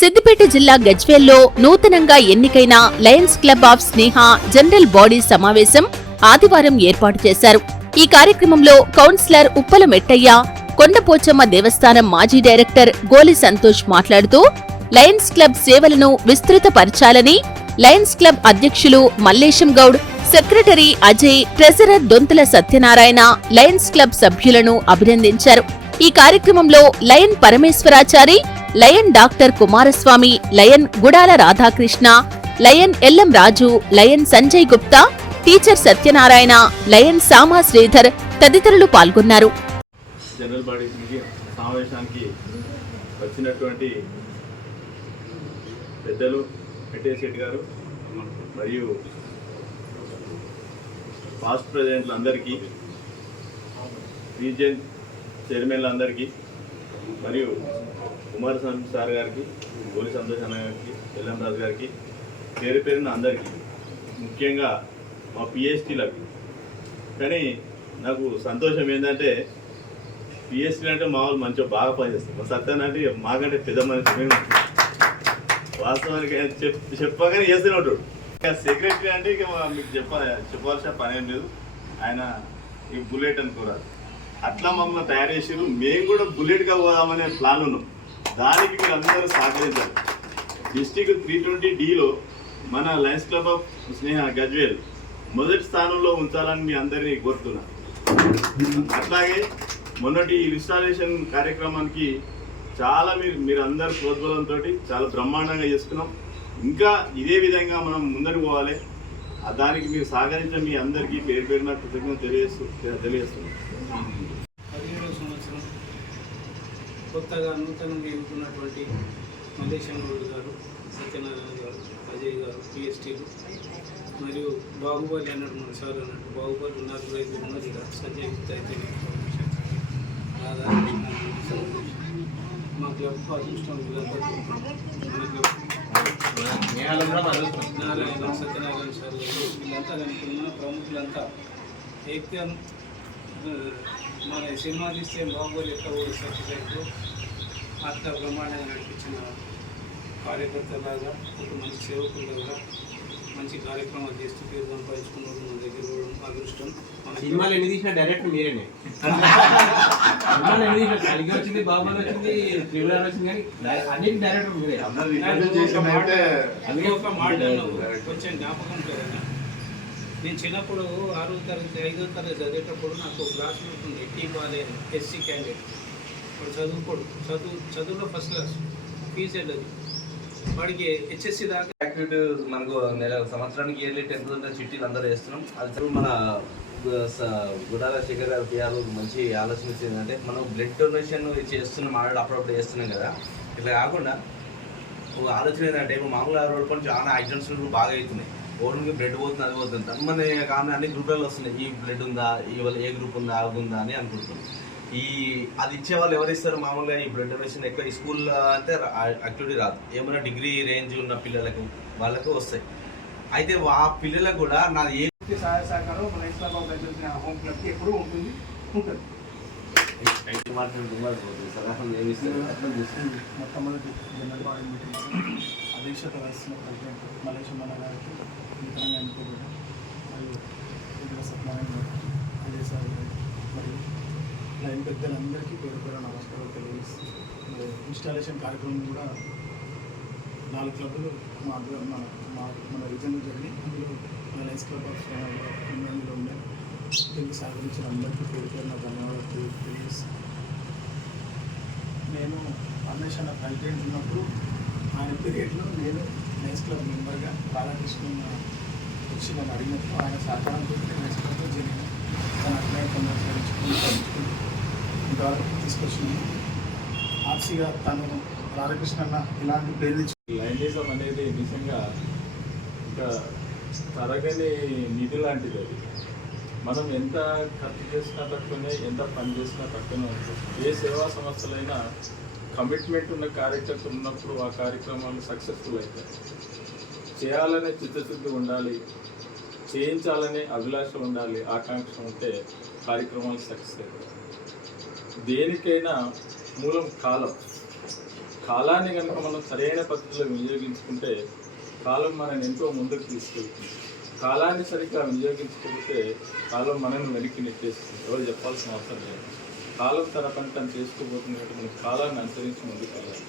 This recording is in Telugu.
సిద్దిపేట జిల్లా గజ్వేల్లో నూతనంగా ఎన్నికైన Lions Club of Sneha general body సమావేశం ఆదివారం ఏర్పాటు చేశారు. ఈ కార్యక్రమంలో కౌన్సిలర్ ఉప్పల మెట్టయ్య కొండపోచమ్మ దేవస్థానం మాజీ డైరెక్టర్ గోలి సంతోష్ మాట్లాడుతూ లయన్స్ క్లబ్ సేవలను విస్తృతపరచాలని లయన్స్ క్లబ్ అధ్యక్షులు Mallesham Goud secretary Ajay treasurer Donthula Satyanarayana Lions Club సభ్యులను అభినందించారు. ఈ కార్యక్రమంలో Lion Parameshwarachari Lion doctor Kumaraswamy Lion Gudala Radhakrishna Lion LM Raju Lion Sanjay Gupta teacher Satyanarayana Lion Sama Sridhar తదితరులు పాల్గొన్నారు. జనరల్ బాడీ సమావేశానికి వచ్చినటువంటి పెద్దలు గారు మరియు పాస్ట్ రీజియన్ చైర్మన్లందరికీ మరియు కుమారస్వామి సార్ గారికి గోలి సంతోష్ అన్న గారికి ఎల్లంరాజు గారికి పేరు పేరున అందరికీ ముఖ్యంగా మా పిహెచ్డీలకు కానీ నాకు సంతోషం ఏంటంటే పిఎస్సీ అంటే మామూలు మంచిగా బాగా పనిచేస్తుంది మా సత్యాన్ని అంటే మాకంటే పెద్ద మనిషి వాస్తవానికి చెప్ చెప్పగానే చేస్తూనే ఉంటాడు. సెక్రటరీ అంటే ఇక మీకు చెప్ప చెప్పాల్సిన పని ఏం లేదు. ఆయన ఈ బుల్లెట్ అనుకోరాదు. అట్లా మమ్మల్ని తయారు చేసారు మేము కూడా బుల్లెట్గా పోదామనే ప్లాన్ ఉన్నాం. దానికి మీరు అందరూ సహకరించాలి. డిస్టిక్ త్రీ ట్వంటీ డిలో మన Lions Club of Sneha Gajwel మొదటి స్థానంలో ఉంచాలని మీ అందరినీ కోరుతున్నా. అట్లాగే మొన్నటి ఇన్స్టాలేషన్ కార్యక్రమానికి చాలా మీరు మీరు అందరు ప్రోద్బలంతో చాలా బ్రహ్మాండంగా చేసుకున్నాం. ఇంకా ఇదే విధంగా మనం ముందరికి పోవాలి. దానికి మీరు సహకరించిన మీ అందరికీ పేరు పేరున కృతజ్ఞత తెలియజేస్తూ తెలియజేస్తున్నాను పదిహేడవ సంవత్సరం కొత్తగా నూతనంగా ఎదుగుతున్నటువంటి మల్లేశం గారు సత్యనారాయణ గారు అజయ్ గారు పిఎస్టీలు మరియు బాహుబలి అన్నట్టు మన సార్ అన్నట్టు బాహుబలి ఉన్నారు రైతు ఉన్నది ఇక సంజయ్ గుప్తా అయితే రాధాకృష్ణ మా క్లబ్ అదృష్టం వీళ్ళందరూ మన క్లబ్ నారాయణ సత్యనారాయణ సార్ వీళ్ళంతా కనుక్కున్న ప్రముఖులంతా ఏకం మన సినిమా తీస్తే బాహుబలి ఎట్లా కూడా సక్సెస్ అంత అట్లా బ్రహ్మాండంగా నడిపించిన కార్యకర్తలాగా ఒక మంచి సేవకులుగా మంచి కార్యక్రమాలు చేస్తూ పేరు సంపాదించుకున్న వాళ్ళు మన దగ్గర కూడా అదృష్టం సినిమాలు ఎన్ని తీసిన డైరెక్టర్ మీరేనే. సినిమాలు ఎన్ని తీసిన కలిగి వచ్చింది బాబుని వచ్చింది త్రిపుర వచ్చింది కానీ అన్నిటి డైరెక్టర్ మీరే. ఒక మాట అందుకే ఒక మాట అన్నావు. కొంచెం జ్ఞాపకం నేను చిన్నప్పుడు ఆరో తరగతి ఐదో తరగతి చదివేటప్పుడు నాకు క్లాస్మేట్ ఉంది టీ బాలే ఎస్సీ క్యాండిడేట్. వాడు చదువుకోడు. చదువు చదువులో ఫస్ట్ క్లాస్ ఫీజు వెళ్ళదు వాడికి హెచ్ఎస్సి దాకా యాక్టివిటీ మనకు నెల సంవత్సరానికి ఇయర్లీ టెన్ థౌసండ్ చిట్టీలు అందరూ వేస్తున్నాం. అది మన గుడాల శేఖర్ గారు పిఆర్ మంచి ఆలోచన ఇచ్చింది అంటే మనం బ్లడ్ డొనేషన్ చేస్తున్నాం ఆల్రెడీ అప్పుడప్పుడు చేస్తున్నాం కదా. ఇట్లా కాకుండా ఆలోచన ఏంటంటే ఇప్పుడు మామూలుగా రోడ్ పని చాలా యాక్సిడెంట్స్ కూడా బాగా అవుతున్నాయి. ఓన్లీ బ్లడ్ పోతుంది అది పోతుంది. మన కానీ అన్ని గ్రూపులలో వస్తున్నాయి. ఈ బ్లడ్ ఉందా? ఈ వల్ల ఏ గ్రూప్ ఉందా? ఆగుందా ఉందా అని అనుకుంటున్నాం. ఈ అది ఇచ్చే వాళ్ళు ఎవరు ఇస్తారు? మామూలుగా ఈ బ్లడ్ డొనేషన్ ఎక్కువ ఈ స్కూల్లో అంటే యాక్టివిటీ రాదు. ఏమైనా డిగ్రీ రేంజ్ ఉన్న పిల్లలకు వాళ్ళకు వస్తాయి. అయితే ఆ పిల్లలకు కూడా నాది ఏ సహాయ సహకారం మన దగ్గర హోమ్ క్లబ్కి ఎప్పుడూ ఉంటుంది ఉంటుంది. సలహాలు ఏమి ఇస్తారు? మొట్టమొదటి జనరల్ బాడీ మీటింగ్ అధ్యక్షత వహిస్తున్న ప్రెసిడెంట్ మలేషియా మన గారికి నూతనంగా ఎన్నుకోబడ్డ మరియు ఇంద్ర సత్యనారాయణ గారు అజయ్ సార్ గారు మరియు లైన్ పెద్దలందరికీ పేరు పేరు నమస్కారాలు తెలియజేస్తుంది ఇన్స్టాలేషన్ కార్యక్రమం కూడా నాలుగు క్లబ్లు మా మన మా మన రీజన్లో జరిగి అందులో మన లైన్స్ క్లబ్ ఆఫ్ ఇంగ్లాండ్లో ఉన్నాయి దీనికి సహకరించిన అందరికీ పేరు పేరున ధన్యవాదాలు తెలియజేస్తాను నేను అన్వేషణ ప్రెసిడెంట్ ఉన్నప్పుడు ఆయన పీరియడ్లో నేను లైన్స్ క్లబ్ మెంబర్గా బాలకృష్ణ వచ్చి నన్ను అడిగినప్పుడు ఆయన సహకారంతో లైన్స్ క్లబ్లో జరిగింది తన అట్లనే కొందరు చేయించుకుని ఆర్సీగా తను రాధాకృష్ణ అన్న ఇలాంటి పేరు లైంగికం అనేది నిజంగా ఇంకా తరగని నిధి లాంటిది అది. మనం ఎంత ఖర్చు చేసినా తక్కువనే ఎంత పని చేసినా తక్కువనే ఉంటుంది. ఏ సేవా సంస్థలైనా కమిట్మెంట్ ఉన్న కార్యకర్తలు ఉన్నప్పుడు ఆ కార్యక్రమాలు సక్సెస్ఫుల్ అవుతాయి చేయాలనే చిత్తశుద్ధి ఉండాలి చేయించాలనే అభిలాష ఉండాలి ఆకాంక్ష ఉంటే కార్యక్రమాలు సక్సెస్ అవుతాయి. దేనికైనా మూలం కాలం. కాలాన్ని కనుక మనం సరైన పద్ధతిలో వినియోగించుకుంటే కాలం మనని ఎంతో ముందుకు తీసుకెళ్తుంది. కాలాన్ని సరిగ్గా వినియోగించుకుంటే కాలం మనల్ని వెనక్కి నెట్టేస్తుంది. ఎవరు చెప్పాల్సిన అవసరం లేదు. కాలం తన పని తను చేసుకోబోతున్నట్టు మనం కాలాన్ని అనుసరించి ముందుకు వెళ్ళాలి